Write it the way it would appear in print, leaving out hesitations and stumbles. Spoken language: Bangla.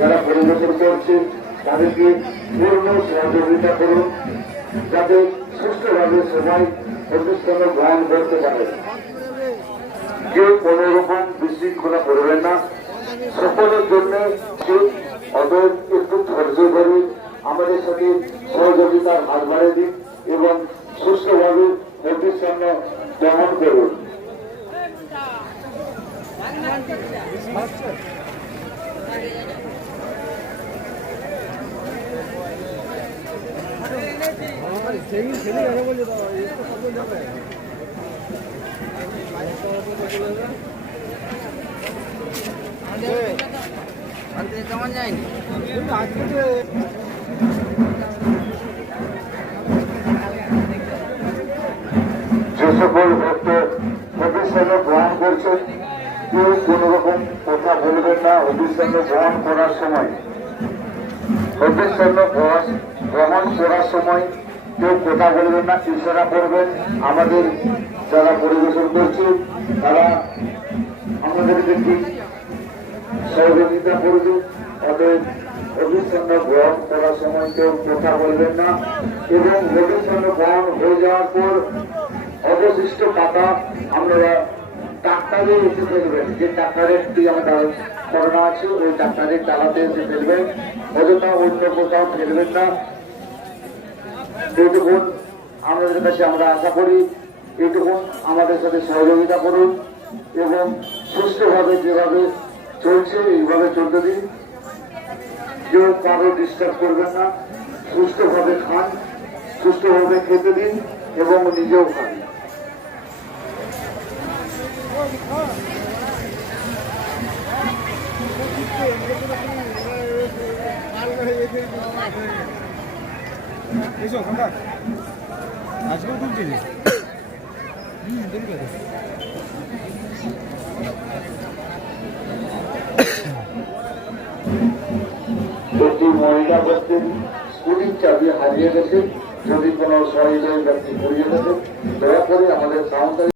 যারা পরিবেশন করছে তাদেরকে পূর্ণ সহযোগিতা করুন, যাতে সুষ্ঠুভাবে সবাই অনুষ্ঠানে গ্রহণ করতে পারে। কেউ কোনো রকম বিশৃঙ্খলা করবেন না। সকলের জন্য অতএব একটু ধৈর্য ধরে আমাদের সাথে সহযোগিতার হাত বাড়িয়ে দিন এবং সুষ্ঠুভাবে অনুষ্ঠান গ্রহণ করুন। কেমন যায়নি যে সকল ভক্ত অভিষেকে গ্রহণ করছেন কেউ কোন রকম কথা বলবেন না। অভিষেকে গ্রহণ করার সময় অভিষেক গ্রহণ করার সময় কেউ কথা বলবেন না, ইশারা করবেন। আমাদের যারা পরিবেশন করছে তারা আমাদেরকে ঠিক সহযোগিতা করবে। অতএব অভিষেক গ্রহণ করার সময় কেউ কথা বলবেন না এবং অভিষেক গ্রহণ হয়ে যাওয়ার পর অবশিষ্ট পাতা আপনারা ডাক্তারে এসে ফেলবেন। যে ডাক্তারের আমাদের করোনা আছে ওই ডাক্তারের চালাতে এসে ফেলবেন, অযথা অন্য কোথাও ফেলবেন না। এইটুকুন আমাদের কাছে আমরা আশা করি, এইটুকুন আমাদের সাথে সহযোগিতা করুন এবং সুস্থভাবে যেভাবে চলছে এইভাবে চলতে দিন। কেউ কারো ডিস্টার্ব করবেন না, সুস্থভাবে খান, সুস্থভাবে খেতে দিন এবং নিজেও খান। আজকেও তুলছি একটি মহিলা ব্যক্তির স্কুটির চাবি হারিয়ে গেছে। যদি কোনো সহযোগী ব্যক্তি হারিয়ে গেছে দয়া করে আমাদের কাউন্টারে